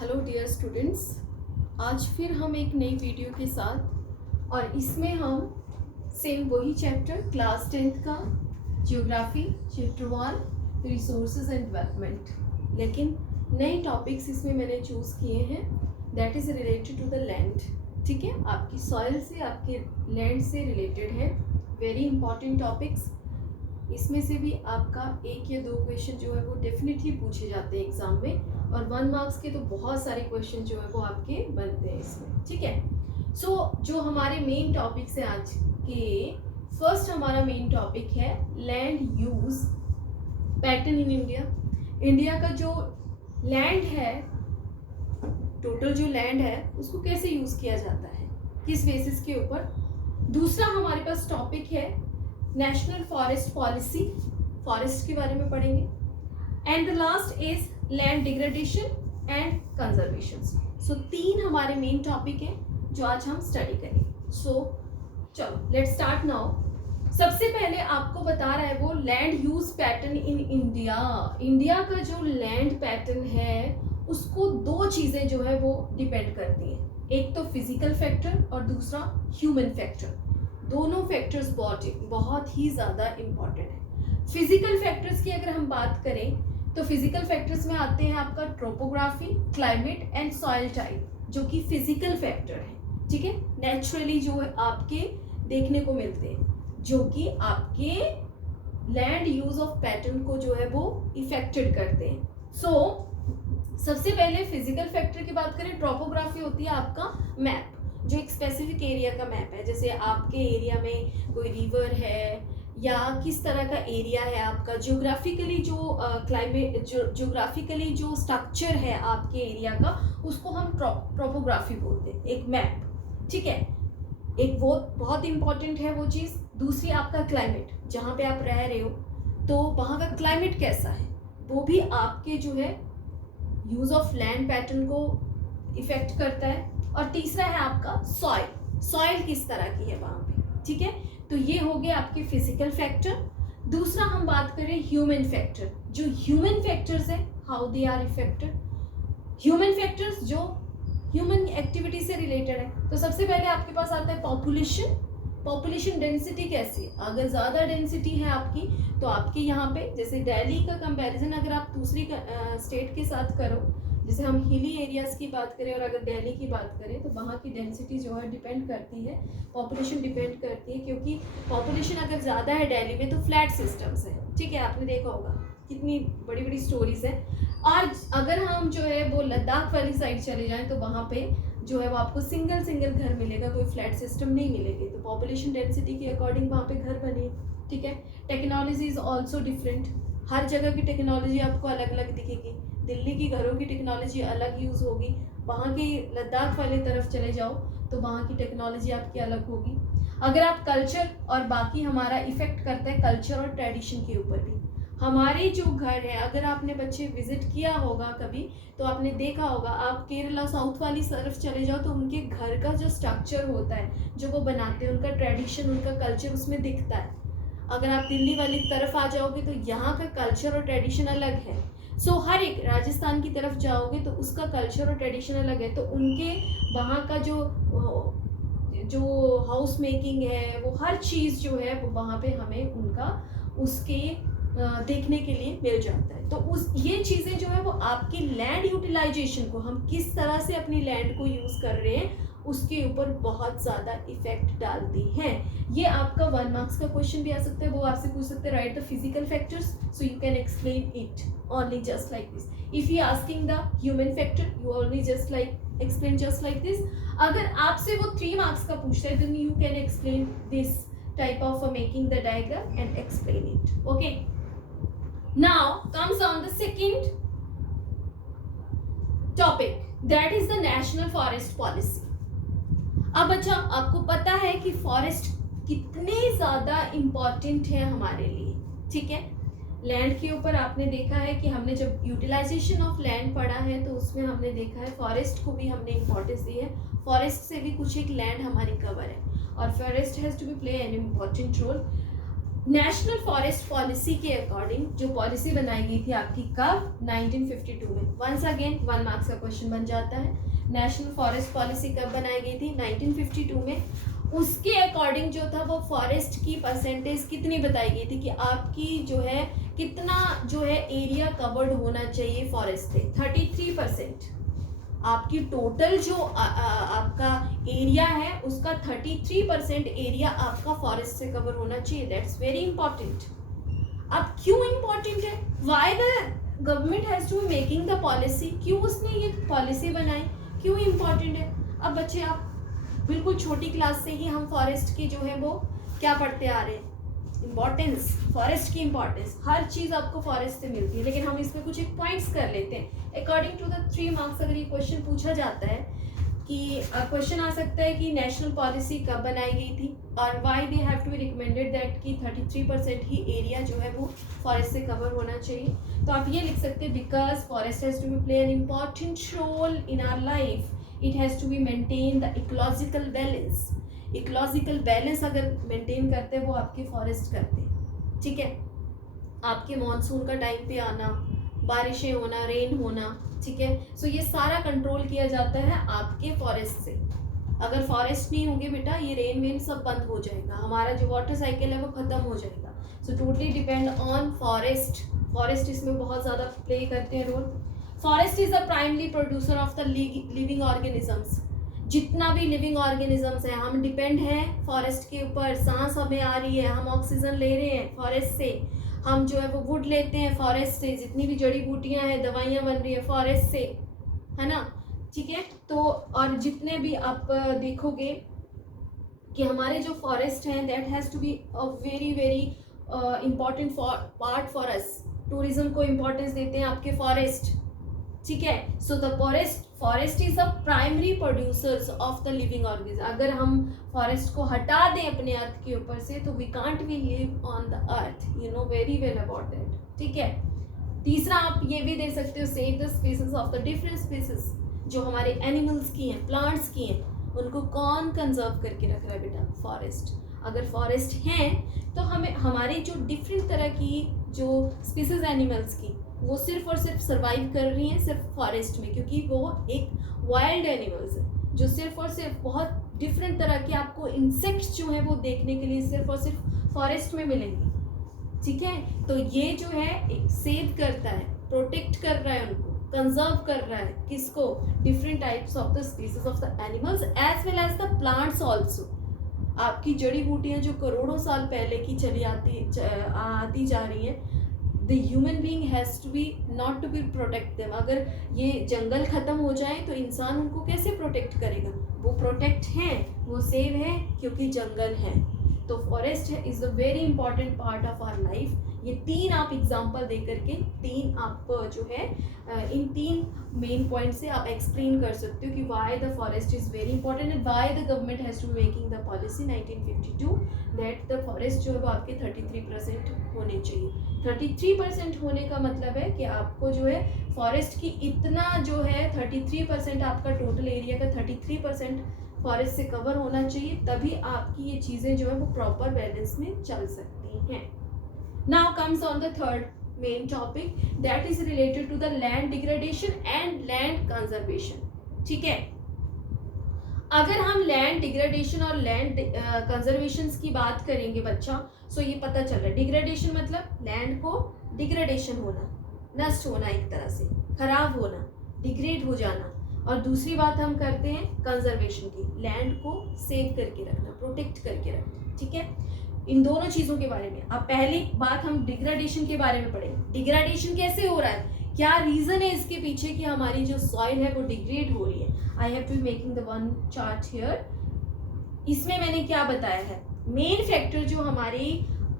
Hello dear students, आज फिर हम एक नई वीडियो के साथ और इसमें हम सेम वही चैप्टर क्लास 10th का geography chapter 1 resources and development, लेकिन नए टॉपिक्स इसमें मैंने चूज़ किए हैं that is related to the land. ठीक है, आपकी सॉइल से आपके लैंड से रिलेटेड है, वेरी इंपॉर्टेंट टॉपिक्स। इसमें से भी आपका एक या दो क्वेश्चन जो है वो डेफिनेटली पूछे जाते हैं एग्जाम में, और 1 मार्क्स के तो बहुत सारे क्वेश्चन जो है वो आपके बनते हैं इसमें। ठीक है, जो हमारे मेन टॉपिक्स हैं आज के, फर्स्ट हमारा मेन टॉपिक है land use pattern in India. India का जो लैंड है, टोटल जो लैंड है उसको कैसे यूज किया जाता है, किस बेसिस के ऊपर। दूसरा हमारे पास टॉपिक है नेशनल फॉरेस्ट पॉलिसी, फॉरेस्ट के बारे में पढ़ेंगे। And the last is land degradation and conservation. So 3 हमारे मेन टॉपिक हैं जो आज हम स्टडी करेंगे। सो चलो लेट्स स्टार्ट नाउ। सबसे पहले आपको बता रहा है वो land use pattern in India. India का जो लैंड पैटर्न है उसको 2 चीजें जो है वो डिपेंड करती हैं, एक तो फिजिकल फैक्टर और दूसरा ह्यूमन फैक्टर। दोनों फैक्टर्स बहुत ही ज़्यादा इम्पॉर्टेंट है। फिजिकल फैक्टर्स की अगर हम बात करें तो फिजिकल फैक्टर्स में आते हैं आपका ट्रोपोग्राफी, क्लाइमेट एंड सॉइल टाइप, जो कि फिजिकल फैक्टर है। ठीक है, नेचुरली जो है आपके देखने को मिलते हैं, जो कि आपके लैंड यूज ऑफ पैटर्न को जो है वो इफेक्टेड करते हैं। सबसे पहले फिजिकल फैक्टर की बात करें, ट्रोपोग्राफी होती है आपका मैप, जो एक स्पेसिफिक एरिया का मैप है। जैसे आपके एरिया में कोई रिवर है या किस तरह का एरिया है आपका, जियोग्राफिकली जो क्लाइमेट, जियोग्राफिकली जो स्ट्रक्चर है आपके एरिया का, उसको हम ट्रोपोग्राफी बोलते हैं, एक मैप। ठीक है, एक वो बहुत इंपॉर्टेंट है वो चीज़। दूसरी आपका क्लाइमेट, जहाँ पे आप रह रहे हो तो वहाँ का क्लाइमेट कैसा है, वो भी आपके जो है यूज ऑफ लैंड पैटर्न को इफेक्ट करता है। और तीसरा है आपका सॉइल, सॉइल किस तरह की है वहाँ पे। ठीक है, तो ये हो गए आपके फिजिकल फैक्टर। दूसरा हम बात करें ह्यूमन फैक्टर, जो ह्यूमन फैक्टर्स है how they are affected. Human factors जो ह्यूमन एक्टिविटी से रिलेटेड है, तो सबसे पहले आपके पास आता है पॉपुलेशन। पॉपुलेशन डेंसिटी कैसी है, अगर ज़्यादा डेंसिटी है आपकी तो आपके यहाँ पे, जैसे दिल्ली का कंपैरिजन अगर आप दूसरी स्टेट के साथ करो, जैसे हम हिली एरियाज़ की बात करें और अगर दिल्ली की बात करें, तो वहाँ की डेंसिटी जो है डिपेंड करती है, पॉपुलेशन डिपेंड करती है, क्योंकि पॉपुलेशन अगर ज़्यादा है दिल्ली में तो फ्लैट सिस्टम्स है। ठीक है, आपने देखा होगा कितनी बड़ी बड़ी स्टोरीज है। और अगर हम जो है वो लद्दाख वाली साइड चले जाएँ तो वहाँ पे जो है वो आपको सिंगल घर मिलेगा, कोई फ्लैट सिस्टम नहीं मिलेगी। तो पॉपुलेशन डेंसिटी के अकॉर्डिंग वहाँ पे घर बने। ठीक है, टेक्नोलॉजी इज़ ऑल्सो डिफरेंट, हर जगह की टेक्नोलॉजी आपको अलग अलग दिखेगी। दिल्ली की घरों की टेक्नोलॉजी अलग यूज़ होगी, वहाँ की लद्दाख वाले तरफ चले जाओ तो वहाँ की टेक्नोलॉजी आपकी अलग होगी। अगर आप कल्चर और बाकी हमारा इफेक्ट करता है कल्चर और ट्रेडिशन के ऊपर भी। हमारे जो घर है, अगर आपने बच्चे विजिट किया होगा कभी तो आपने देखा होगा, आप केरला साउथ वाली तरफ चले जाओ तो उनके घर का जो स्ट्रक्चर होता है, जो वो बनाते हैं, उनका ट्रेडिशन, उनका कल्चर उसमें दिखता है। अगर आप दिल्ली वाली तरफ आ जाओगे तो यहाँ का कल्चर और ट्रेडिशन अलग है। हर एक राजस्थान की तरफ जाओगे तो उसका कल्चर और ट्रेडिशन अलग है, तो उनके वहाँ का जो हाउस मेकिंग है, वो हर चीज़ जो है वो वहाँ पे हमें उनका उसके देखने के लिए मिल जाता है। तो ये चीज़ें जो है वो आपकी लैंड यूटिलाइजेशन को, हम किस तरह से अपनी लैंड को यूज़ कर रहे हैं, उसके ऊपर बहुत ज़्यादा इफेक्ट डालती हैं। ये आपका 1 मार्क्स का क्वेश्चन भी आ सकता है, वो आपसे पूछ सकते हैं right the physical factors, so you can explain it only just like this. If he asking the human factor, you only just like explain just like this. अगर आपसे वो 3 मार्क्स का पूछता है, then you can explain this type of making the diagram and explain it. Okay. Now comes on the second topic, that is the national forest policy. अब अच्छा, आपको पता है कि फॉरेस्ट कितने ज़्यादा इम्पॉर्टेंट है हमारे लिए। ठीक है, लैंड के ऊपर आपने देखा है कि हमने जब यूटिलाइजेशन ऑफ लैंड पढ़ा है तो उसमें हमने देखा है फॉरेस्ट को भी हमने इम्पोर्टेंस दी है। फॉरेस्ट से भी कुछ एक लैंड हमारी कवर है और forest has to be play an important role. National forest policy के अकॉर्डिंग जो पॉलिसी बनाई गई थी आपकी कब, 1952 में। वंस अगेन 1 मार्क्स का क्वेश्चन बन जाता है। नेशनल फॉरेस्ट पॉलिसी कब बनाई गई थी, 1952 में। उसके अकॉर्डिंग जो था वो फॉरेस्ट की परसेंटेज कितनी बताई गई थी कि आपकी जो है कितना जो है एरिया कवर्ड होना चाहिए फॉरेस्ट से, 33%। आपकी टोटल जो आपका एरिया है उसका 33% एरिया आपका फॉरेस्ट से कवर होना चाहिए। That's very important. अब क्यों इंपॉर्टेंट है, why the government has to be making the policy, क्यों उसने ये पॉलिसी बनाई, क्यों इंपॉर्टेंट है। अब बच्चे आप बिल्कुल छोटी क्लास से ही हम फॉरेस्ट की जो है वो क्या पढ़ते आ रहे हैं, इम्पॉर्टेंस, फॉरेस्ट की इम्पॉर्टेंस, हर चीज़ आपको फॉरेस्ट से मिलती है। लेकिन हम इसमें कुछ एक पॉइंट्स कर लेते हैं अकॉर्डिंग टू द 3 मार्क्स। अगर ये क्वेश्चन पूछा जाता है कि क्वेश्चन आ सकता है कि नेशनल पॉलिसी कब बनाई गई थी और why they have to be recommended that कि 33% ही एरिया जो है वो फॉरेस्ट से कवर होना चाहिए। तो आप ये लिख सकते हैं because forest has to be play an important role in our life, it has to be maintain the ecological balance. Ecological balance अगर मेंटेन करते हैं वो आपके फॉरेस्ट करते हैं, ठीक है। आपके मॉनसून का टाइम पे आना, बारिशें होना, रेन होना, ठीक है। सो ये सारा कंट्रोल किया जाता है आपके फॉरेस्ट से। अगर फॉरेस्ट नहीं होंगे बेटा ये रेन वेन सब बंद हो जाएगा, हमारा जो वाटर साइकिल है वो ख़त्म हो जाएगा। So totally depend on forest. Forest इसमें बहुत ज़्यादा प्ले करते हैं role. Forest is the primary producer of the living organisms. जितना भी लिविंग ऑर्गेनिजम्स हैं हम डिपेंड हैं फॉरेस्ट के ऊपर। सांस हमें आ रही है, हम ऑक्सीजन ले रहे हैं फॉरेस्ट से, हम जो है वो वुड लेते हैं फॉरेस्ट से, जितनी भी जड़ी बूटियां हैं, दवाइयाँ बन रही है फॉरेस्ट से, है ना, ठीक है। तो और जितने भी आप देखोगे कि हमारे जो फॉरेस्ट हैं that has to be a very very important part for us. Tourism को इम्पोर्टेंस देते हैं आपके फॉरेस्ट, ठीक है। So the forest is a primary producers of the living organism. अगर हम फॉरेस्ट को हटा दें अपने अर्थ के ऊपर से तो we can't be live on the earth, you know very well about that, ठीक है। तीसरा आप ये भी दे सकते हो, save the species of the different species. जो हमारे एनिमल्स की हैं, प्लांट्स की हैं, उनको कौन कंजर्व करके रख रहा है बेटा, फॉरेस्ट। अगर फॉरेस्ट हैं तो हमें हमारी जो डिफरेंट तरह की जो स्पीसीज एनिमल्स की वो सिर्फ और सिर्फ सर्वाइव कर रही हैं सिर्फ फॉरेस्ट में, क्योंकि वो एक वाइल्ड एनिमल्स है जो सिर्फ और सिर्फ बहुत डिफरेंट तरह के आपको इंसेक्ट्स जो हैं वो देखने के लिए सिर्फ और सिर्फ फॉरेस्ट में मिलेंगे, ठीक है। तो ये जो है सेव करता है, प्रोटेक्ट कर रहा है, उनको कंजर्व कर रहा है, किसको, different types of the species of the animals as well as the plants also. आपकी जड़ी बूटियाँ जो करोड़ों साल पहले की चली आती जा रही हैं, the human being has to be not to be protect them. अगर ये जंगल ख़त्म हो जाए तो इंसान उनको कैसे प्रोटेक्ट करेगा, वो प्रोटेक्ट हैं, वो सेव है क्योंकि जंगल है। तो forest is a very important part of our life. ये 3 आप एग्जांपल दे करके 3 आप जो है इन 3 मेन पॉइंट से आप एक्सप्लेन कर सकते हो कि why the forest is very important and why the government has to making the policy 1952 that the forest जो है वो आपके 33% होने चाहिए। 33% होने का मतलब है कि आपको जो है फॉरेस्ट की इतना जो है 33% आपका टोटल एरिया का 33% फॉरेस्ट से कवर होना चाहिए, तभी आपकी ये चीज़ें जो है वो प्रॉपर बैलेंस में चल सकती हैं। Now comes on the third main topic that is related to the land degradation and land conservation, ठीक है। अगर हम लैंड डिग्रेडेशन और लैंड कंजर्वेशन की बात करेंगे बच्चा, सो ये पता चल रहा है डिग्रेडेशन मतलब लैंड को डिग्रेडेशन होना, नष्ट होना, एक तरह से खराब होना, डिग्रेड हो जाना। और दूसरी बात हम करते हैं कंजर्वेशन की, लैंड को सेव करके रखना, प्रोटेक्ट करके रखना, ठीक है। इन दोनों चीज़ों के बारे में अब पहली बात हम डिग्रेडेशन के बारे में पढ़ेंगे। डिग्रेडेशन कैसे हो रहा है, क्या रीज़न है इसके पीछे कि हमारी जो सॉइल है वो डिग्रेड हो रही है। I have to making the one chart here. इसमें मैंने क्या बताया है, मेन फैक्टर जो हमारी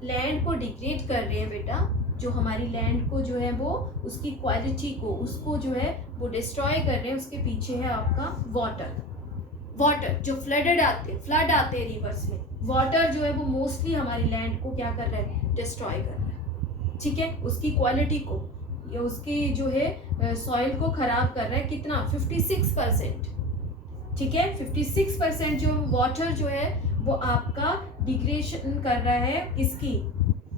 लैंड को डिग्रेड कर रहे हैं बेटा, जो हमारी लैंड को जो है वो उसकी क्वालिटी को उसको जो है वो डिस्ट्रॉय कर रहे हैं, उसके पीछे है आपका वाटर जो फ्लड आते हैं रिवर्स में। वाटर जो है वो मोस्टली हमारी लैंड को क्या कर रहा है, डिस्ट्रॉय कर रहा है, ठीक है। उसकी क्वालिटी को या उसकी जो है सॉइल को खराब कर रहा है, कितना, 56%, ठीक है। 56% जो वाटर जो है वो आपका डिग्रेडेशन कर रहा है, किसकी,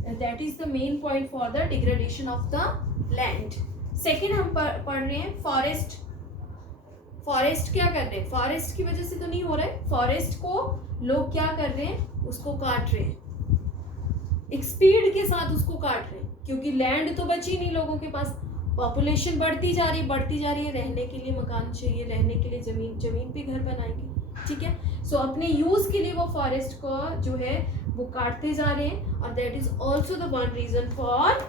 that is the main point for the degradation of the land. Second हम पढ़ रहे हैं फॉरेस्ट. फॉरेस्ट क्या कर रहे हैं, फॉरेस्ट की वजह से तो नहीं हो रहा है, फॉरेस्ट को लोग क्या कर रहे हैं, उसको काट रहे हैं, एक स्पीड के साथ उसको काट रहे हैं, क्योंकि लैंड तो बची नहीं लोगों के पास, पॉपुलेशन बढ़ती जा रही है, रहने के लिए मकान चाहिए, रहने के लिए जमीन पे घर बनाएंगे, ठीक है. सो अपने यूज के लिए वो फॉरेस्ट को जो है वो काटते जा रहे हैं, और that is also the one reason for,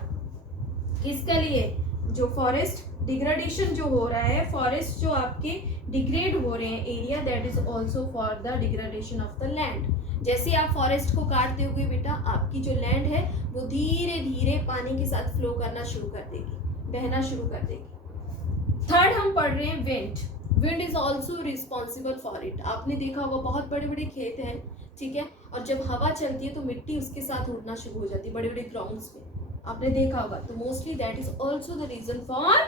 इसके लिए जो फॉरेस्ट डिग्रेडेशन जो हो रहा है, फॉरेस्ट जो आपके डिग्रेड हो रहे हैं area, that is also for the degradation of the land. जैसे आप फॉरेस्ट को काटते होगे बेटा, आपकी जो लैंड है वो धीरे धीरे पानी के साथ फ्लो करना शुरू कर देगी, बहना शुरू कर देगी. थर्ड हम पढ़ रहे हैं wind. Wind is also responsible for it. आपने देखा होगा बहुत बड़े बड़े खेत हैं, ठीक है, और जब हवा चलती है तो मिट्टी उसके साथ उड़ना शुरू हो जाती है बड़े बड़े ग्राउंड्स पे, आपने देखा होगा. तो mostly that is also the reason for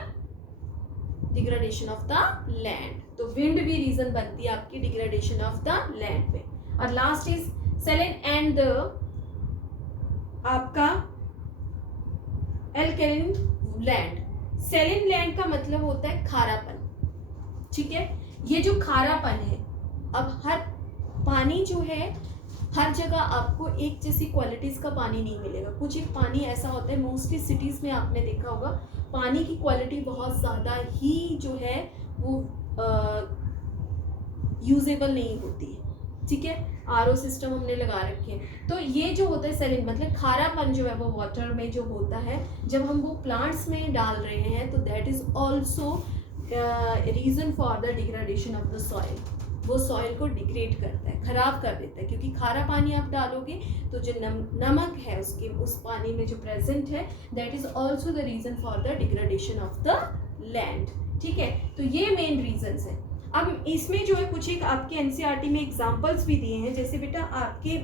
degradation of the land. तो विंड भी रीजन बनती है आपकी डिग्रेडेशन ऑफ द लैंड पे. और last is saline and the आपका एल्कलिन लैंड. सेलिन लैंड का मतलब होता है खारापन, ठीक है. ये जो खारापन है, अब हर पानी जो है हर जगह आपको एक जैसी क्वालिटीज का पानी नहीं मिलेगा. कुछ एक पानी ऐसा होता है, मोस्टली सिटीज में आपने देखा होगा पानी की क्वालिटी बहुत ज़्यादा ही जो है वो यूजेबल नहीं होती है, ठीक है. आरओ सिस्टम हमने लगा रखे हैं. तो ये जो होता है सेलिन मतलब खारापन जो है वो वाटर में जो होता है, जब हम वो प्लांट्स में डाल रहे हैं तो that is also reason for the degradation of the soil. वो सॉइल को डिग्रेड करता है, खराब कर देता है, क्योंकि खारा पानी आप डालोगे तो जो नमक है उसके उस पानी में जो प्रेजेंट है, that is also the reason for the degradation of the land, ठीक है. तो ये मेन रीजंस है. अब इसमें जो है कुछ एक आपके एनसीईआरटी में एग्जांपल्स भी दिए हैं. जैसे बेटा आपके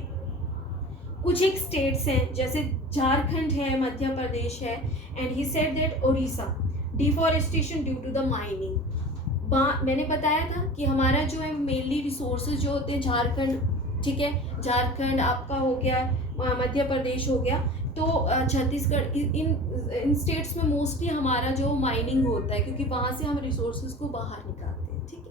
कुछ एक स्टेट्स हैं, जैसे झारखंड है, मध्य प्रदेश है, and he said that Odisha deforestation due to the mining. मैंने बताया था कि हमारा जो है मेनली रिसोर्सेज जो होते हैं झारखंड, ठीक है, झारखंड आपका हो गया, मध्य प्रदेश हो गया, तो छत्तीसगढ़, इन स्टेट्स में मोस्टली हमारा जो माइनिंग होता है, क्योंकि वहाँ से हम रिसोर्सेज को बाहर निकालते हैं, ठीक है.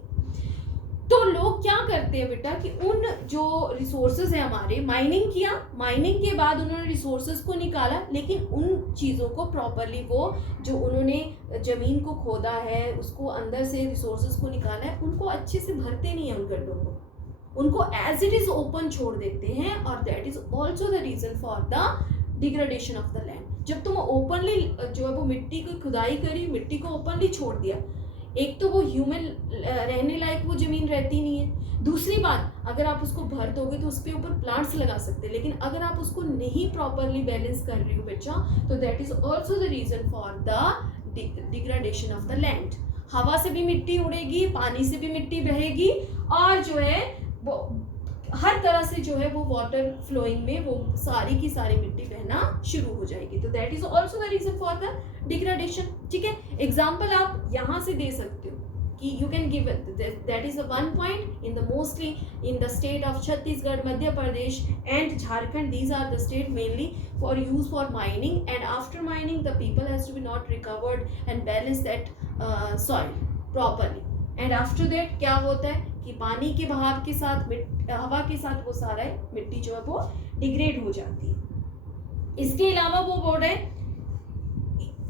तो लोग क्या करते हैं बेटा कि उन जो रिसोर्सेज है हमारे, माइनिंग किया, माइनिंग के बाद उन्होंने रिसोर्सेज को निकाला, लेकिन उन चीज़ों को प्रॉपरली वो जो उन्होंने ज़मीन को खोदा है उसको अंदर से रिसोर्सेज को निकाला है, उनको अच्छे से भरते नहीं हैं उन गड्ढों को, उनको एज इट इज़ ओपन छोड़ देते हैं, और that is also the reason for the degradation of the land. जब तुम ओपनली जो है वो मिट्टी की खुदाई करी, मिट्टी को ओपनली छोड़ दिया, एक तो वो ह्यूमन रहने लायक वो जमीन रहती नहीं है. दूसरी बात, अगर आप उसको भर दोगे तो उसके ऊपर प्लांट्स लगा सकते हैं, लेकिन अगर आप उसको नहीं प्रॉपरली बैलेंस कर रहे हो बच्चा, तो that is also the reason for the degradation of the land. हवा से भी मिट्टी उड़ेगी, पानी से भी मिट्टी बहेगी, और जो है वो हर तरह से जो है वो वाटर फ्लोइंग में वो सारी की सारी मिट्टी बहना शुरू हो जाएगी. तो that is also the reason for the degradation, ठीक है. एग्जाम्पल आप यहाँ से दे सकते हो कि you can give that is one point in the mostly in the state of Chhattisgarh, Madhya Pradesh and Jharkhand. These are the state mainly for use for mining, and after mining the people has to be not recovered and balance that soil properly. And after that क्या होता है कि पानी के बहाव के साथ, हवा के साथ वो सारा मिट्टी जो है वो डिग्रेड हो जाती है. इसके अलावा वो बोल रहे हैं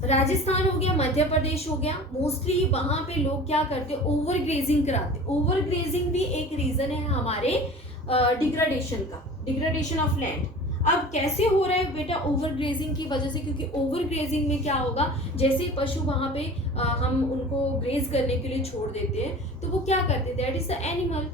राजस्थान हो गया, मध्य प्रदेश हो गया, मोस्टली वहां पे लोग क्या करते हैं, ओवर ग्रेजिंग कराते. ओवर ग्रेजिंग भी एक रीजन है हमारे डिग्रेडेशन का, डिग्रेडेशन ऑफ लैंड. अब कैसे हो रहा है बेटा ओवर ग्रेजिंग की वजह से, क्योंकि ओवर ग्रेजिंग में क्या होगा, जैसे पशु वहाँ पे हम उनको ग्रेज करने के लिए छोड़ देते हैं, तो वो क्या करते हैं, दैट इज द एनिमल,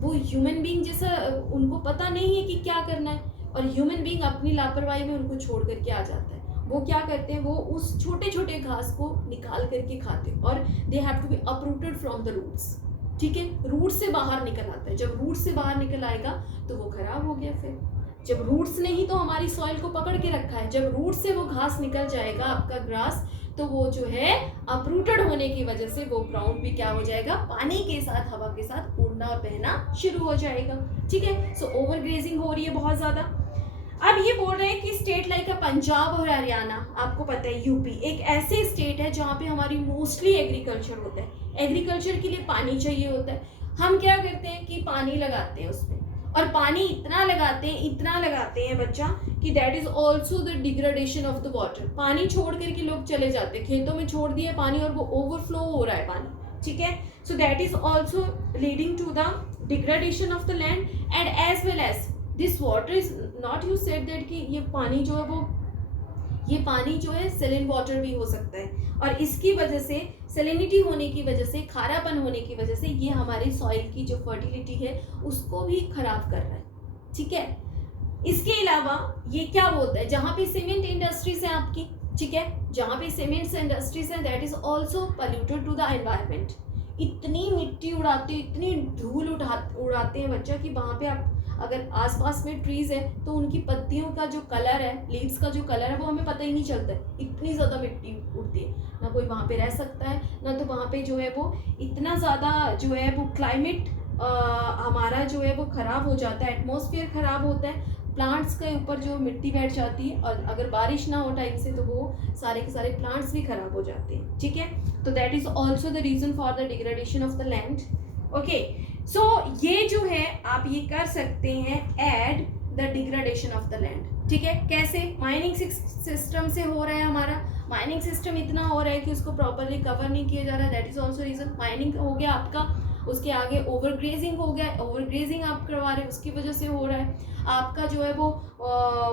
वो ह्यूमन बीइंग जैसा उनको पता नहीं है कि क्या करना है, और ह्यूमन बीइंग अपनी लापरवाही में उनको छोड़ करके आ जाता है. वो क्या करते हैं, वो उस छोटे छोटे घास को निकाल करके खाते हैं, और they have to be uprooted from the roots, ठीक है. रूट से बाहर निकल आता है, जब रूट से बाहर निकल आएगा तो वो खराब हो गया. फिर जब रूट्स ने ही तो हमारी सॉइल को पकड़ के रखा है, जब रूट से वो घास निकल जाएगा आपका ग्रास, तो वो जो है अपरूटेड होने की वजह से वो ग्राउंड भी क्या हो जाएगा, पानी के साथ, हवा के साथ उड़ना और बहना शुरू हो जाएगा, ठीक है. सो ओवर ग्रेजिंग हो रही है बहुत ज़्यादा. अब ये बोल रहे हैं कि स्टेट लाइक पंजाब और हरियाणा, आपको पता है यूपी एक ऐसे स्टेट है जहाँ पे हमारी मोस्टली एग्रीकल्चर होता है। एग्रीकल्चर के लिए पानी चाहिए होता है। हम क्या करते हैं कि पानी लगाते हैं उसमें, और पानी इतना लगाते हैं बच्चा कि that is also the degradation of the water. पानी छोड़ करके लोग चले जाते हैं, खेतों में छोड़ दिया पानी और वो ओवरफ्लो हो रहा है पानी, ठीक है। So that is also leading to the degradation of the land and as well as this water is not you said that कि ये पानी जो है सेलिन वाटर भी हो सकता है, और इसकी वजह से सेलिनिटी होने की वजह से, खारापन होने की वजह से ये हमारे सॉइल की जो फर्टिलिटी है उसको भी खराब कर रहा है, ठीक है। इसके अलावा ये क्या बोलता है, जहाँ पे सीमेंट इंडस्ट्रीज है आपकी, ठीक है, जहाँ पे सीमेंट इंडस्ट्रीज है that is also polluted to the environment. इतनी मिट्टी उड़ाते, इतनी धूल उड़ाते हैं बच्चा कि वहाँ पे आप अगर आसपास में ट्रीज है तो उनकी पत्तियों का जो कलर है, लीव्स का जो कलर है वो हमें पता ही नहीं चलता है, इतनी ज़्यादा मिट्टी उड़ती है। ना कोई वहाँ पे रह सकता है, ना तो वहाँ पे जो है वो इतना ज़्यादा जो है वो क्लाइमेट हमारा जो है वो ख़राब हो जाता है, एटमॉस्फेयर ख़राब होता है, प्लांट्स के ऊपर जो मिट्टी बैठ जाती है, और अगर बारिश ना हो टाइम से तो वो सारे के सारे प्लांट्स भी खराब हो जाते हैं, ठीक है। तो that is also the reason for the degradation of the land. Okay, so ये जो है आप ये कर सकते हैं, add the degradation of the land, ठीक है। कैसे? माइनिंग सिस्टम से हो रहा है हमारा, माइनिंग सिस्टम इतना हो रहा है कि उसको प्रॉपरली कवर नहीं किया जा रहा है, that is also reason. Mining हो गया आपका, उसके आगे ओवरग्रेजिंग हो गया, ओवरग्रेजिंग आप करवा रहे हैं उसकी वजह से हो रहा है। आपका जो है वो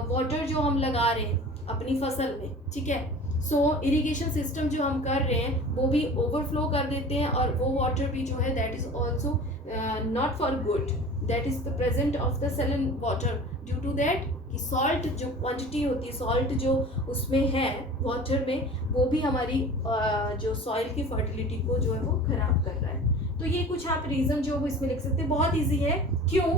वाटर जो हम लगा रहे हैं अपनी फसल में, ठीक है, सो इरिगेशन सिस्टम जो हम कर रहे हैं वो भी ओवरफ्लो कर देते हैं, और वो वाटर भी जो है that is also not for good, that is the present of the saline water due to that कि सॉल्ट जो क्वांटिटी होती है, सॉल्ट जो उसमें है वाटर में, वो भी हमारी जो सॉइल की फर्टिलिटी को जो है वो खराब कर रहा है। तो ये कुछ आप रीज़न जो वो इसमें लिख सकते हैं, बहुत ईजी है। क्यों?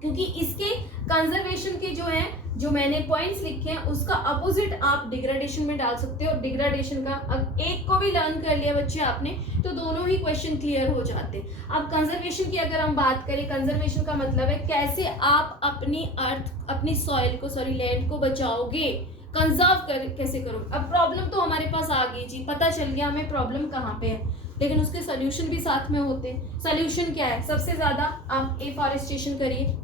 क्योंकि इसके कंजर्वेशन के जो है, जो मैंने पॉइंट्स लिखे हैं उसका अपोजिट आप डिग्रेडेशन में डाल सकते हो। डिग्रेडेशन का अब एक को भी लर्न कर लिया बच्चे आपने तो दोनों ही क्वेश्चन क्लियर हो जाते। अब कंजर्वेशन की अगर हम बात करें, कंजर्वेशन का मतलब है कैसे आप अपनी अर्थ, अपनी सॉइल को, सॉरी लैंड को बचाओगे, कंजर्व कर कैसे करोगे। अब प्रॉब्लम तो हमारे पास आ गई जी, पता चल गया हमें प्रॉब्लम कहाँ पे है, लेकिन उसके सोल्यूशन भी साथ में होते हैं। सोल्यूशन क्या है? सबसे ज़्यादा आप एफॉरेस्टेशन करिए,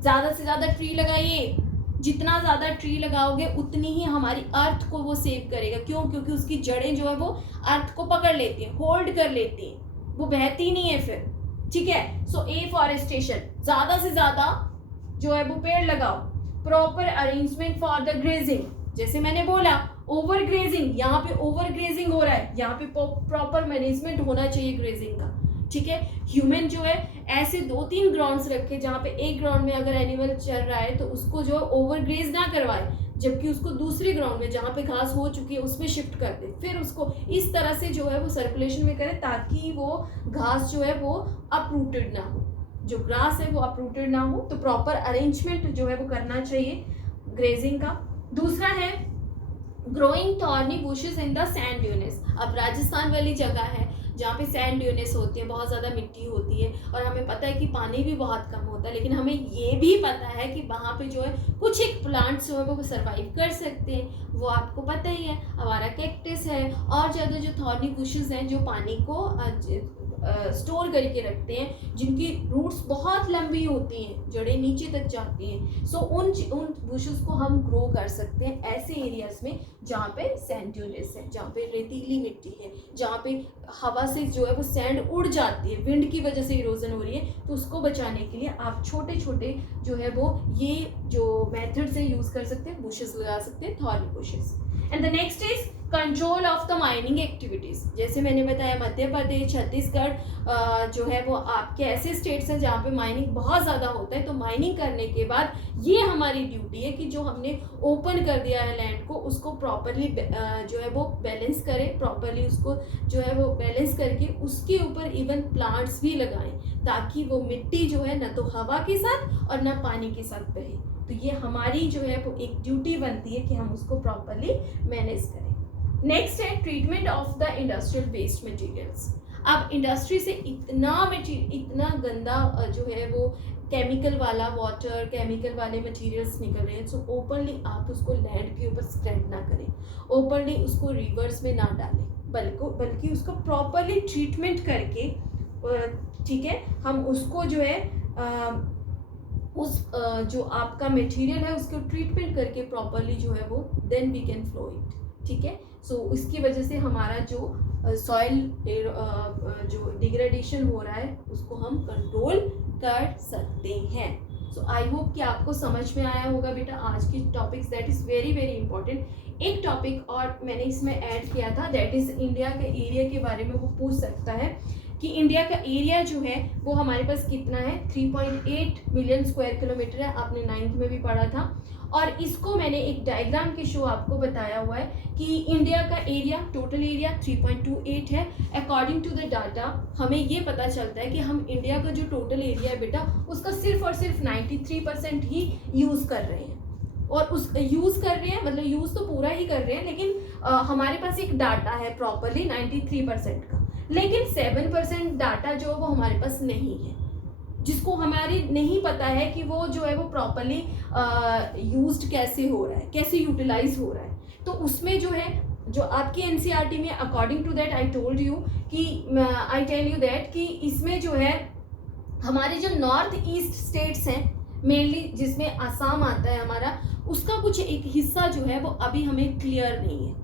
ज़्यादा से ज़्यादा ट्री लगाइए। जितना ज़्यादा ट्री लगाओगे उतनी ही हमारी अर्थ को वो सेव करेगा। क्यों? क्योंकि उसकी जड़ें जो है वो अर्थ को पकड़ लेती हैं, होल्ड कर लेती हैं, वो बहती नहीं है फिर, ठीक है। सो एफॉरेस्टेशन, ज़्यादा से ज़्यादा जो है वो पेड़ लगाओ। Proper arrangement for the grazing, जैसे मैंने बोला ओवर ग्रेजिंग, यहाँ पे ओवर ग्रेजिंग हो रहा है, यहाँ पे प्रॉपर मैनेजमेंट होना चाहिए ग्रेजिंग का, ठीक है। ह्यूमन जो है ऐसे 2-3 ग्राउंड्स रखे जहाँ पे एक ग्राउंड में अगर एनिमल चल रहा है तो उसको जो ओवर ग्रेज ना करवाए, जबकि उसको दूसरी ग्राउंड में जहाँ पे घास हो चुकी है उसमें शिफ्ट कर दे, फिर उसको इस तरह से जो है वो सर्कुलेशन में करे ताकि वो घास जो है वो अपरूटेड ना हो, जो ग्रास है वो अपरूटेड ना हो। तो प्रॉपर अरेंजमेंट जो है वो करना चाहिए ग्रेजिंग का। दूसरा है growing thorny bushes in the sand dunes. अब राजस्थान वाली जगह है जहाँ पे सैंड ड्यूनेस होती है, बहुत ज़्यादा मिट्टी होती है, और हमें पता है कि पानी भी बहुत कम होता है, लेकिन हमें ये भी पता है कि वहाँ पे जो है कुछ एक प्लांट्स जो है वो सर्वाइव कर सकते हैं। वो आपको पता ही है, हमारा कैक्टस है और ज़्यादा जो थॉर्नी बुशेस हैं जो पानी को स्टोर करके रखते हैं, जिनकी रूट्स बहुत लंबी होती हैं, जड़ें नीचे तक जाती हैं। सो उन बुशेस को हम ग्रो कर सकते हैं ऐसे एरियाज में जहाँ पे सैंड ड्यूनेस है, जहाँ पे रेतीली मिट्टी है, जहाँ पे हवा से जो है वो सैंड उड़ जाती है, विंड की वजह से इरोजन हो रही है। तो उसको बचाने के लिए आप छोटे छोटे जो है वो ये जो मेथड से यूज़ कर सकते हैं, बुशेस लगा सकते हैं, thorny bushes. And the next is control of the mining activities. जैसे मैंने बताया मध्य प्रदेश, छत्तीसगढ़ जो है वो आपके ऐसे स्टेट्स हैं जहाँ पे माइनिंग बहुत ज़्यादा होता है। तो माइनिंग करने के बाद ये हमारी ड्यूटी है कि जो हमने ओपन कर दिया है लैंड को उसको प्रॉपरली जो है वो बैलेंस करें, प्रॉपरली उसको जो है वो बैलेंस करके उसके ऊपर इवन प्लांट्स भी लगाएं, ताकि वो मिट्टी जो है ना तो हवा के साथ और ना पानी के साथ बहे। तो ये हमारी जो है वो एक ड्यूटी बनती है कि हम उसको प्रॉपरली मैनेज करें। नेक्स्ट है treatment of the industrial waste materials. अब इंडस्ट्री से इतना गंदा जो है वो केमिकल वाला वाटर, केमिकल वाले मटेरियल्स निकल रहे हैं, सो ओपनली आप उसको लैंड के ऊपर स्प्रेड ना करें, ओपनली उसको रिवर्स में ना डालें, बल्कि उसको प्रॉपरली ट्रीटमेंट करके, ठीक है, हम उसको जो है जो आपका मटेरियल है उसको ट्रीटमेंट करके प्रॉपरली जो है वो then we can flow it, ठीक है। सो इसकी वजह से हमारा जो सॉइल जो डिग्रेडेशन हो रहा है उसको हम कंट्रोल कर सकते हैं। सो आई होप कि आपको समझ में आया होगा बेटा आज की topics, that is very very important. एक टॉपिक और मैंने इसमें ऐड किया था, दैट इज़ इंडिया के एरिया के बारे में वो पूछ सकता है कि इंडिया का एरिया जो है वो हमारे पास कितना है, 3.8 मिलियन स्क्वायर किलोमीटर है, आपने 9th में भी पढ़ा था। और इसको मैंने एक डायग्राम के शो आपको बताया हुआ है कि इंडिया का एरिया, टोटल एरिया 3.28 है। अकॉर्डिंग टू द डाटा हमें ये पता चलता है कि हम इंडिया का जो टोटल एरिया है बेटा उसका सिर्फ और सिर्फ 93% ही यूज़ कर रहे हैं, और उस यूज़ कर रहे हैं मतलब यूज़ तो पूरा ही कर रहे हैं, लेकिन हमारे पास एक डाटा है प्रॉपरली 93% का, लेकिन 7% डाटा जो वो हमारे पास नहीं है, जिसको हमारी नहीं पता है कि वो जो है वो प्रॉपरली यूज्ड कैसे हो रहा है, कैसे यूटिलाइज हो रहा है। तो उसमें जो है जो आपकी एनसीईआरटी में according to that I told you कि आई टेल यू दैट कि इसमें जो है हमारे जो नॉर्थ ईस्ट स्टेट्स हैं मेनली, जिसमें आसाम आता है हमारा, उसका कुछ एक हिस्सा जो है वो अभी हमें क्लियर नहीं है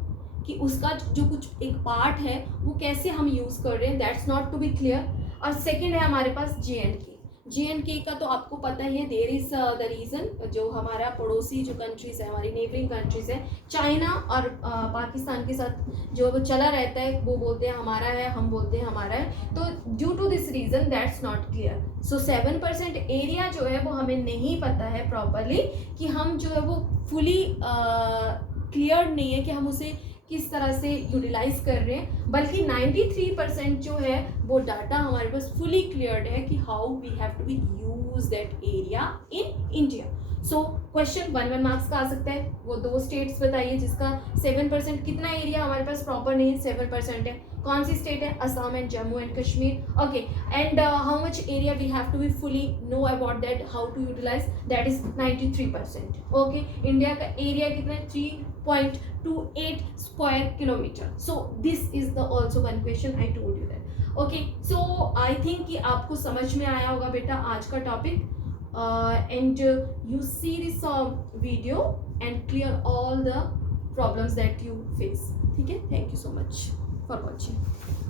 कि उसका जो कुछ एक पार्ट है वो कैसे हम यूज़ कर रहे हैं, that's not to be clear. और सेकेंड है हमारे पास जे.एंड.के का तो आपको पता ही है, देयर इज द रीज़न, जो हमारा पड़ोसी जो कंट्रीज़ है, हमारी नेबरिंग कंट्रीज़ है, चाइना और पाकिस्तान के साथ जो वो चला रहता है, वो बोलते हैं हमारा है, हम बोलते हैं हमारा है, तो due to this reason that's not clear. So 7% area जो है वो हमें नहीं पता है प्रॉपरली कि हम जो है वो फुली क्लियर नहीं है कि हम उसे किस तरह से यूटिलाइज कर रहे हैं, बल्कि 93% जो है वो डाटा हमारे पास फुली क्लियर्ड है कि how we have to be use that area in India. So question 1 marks का आ सकता है, वो 2 स्टेट्स बताइए जिसका 7% कितना एरिया हमारे पास प्रॉपर नहीं है, 7% है, कौन सी स्टेट है, Assam and Jammu and Kashmir, okay. And how much area we have to be fully know about that, how to utilize, that is 93%, okay. India का एरिया कितना है, 3.28 square kilometre. So this is the also one question I told you that, okay. So I think कि आपको समझ में आया होगा बेटा आज का topic, and you see this video and clear all the problems that you face, ठीक है। thank you so much for watching।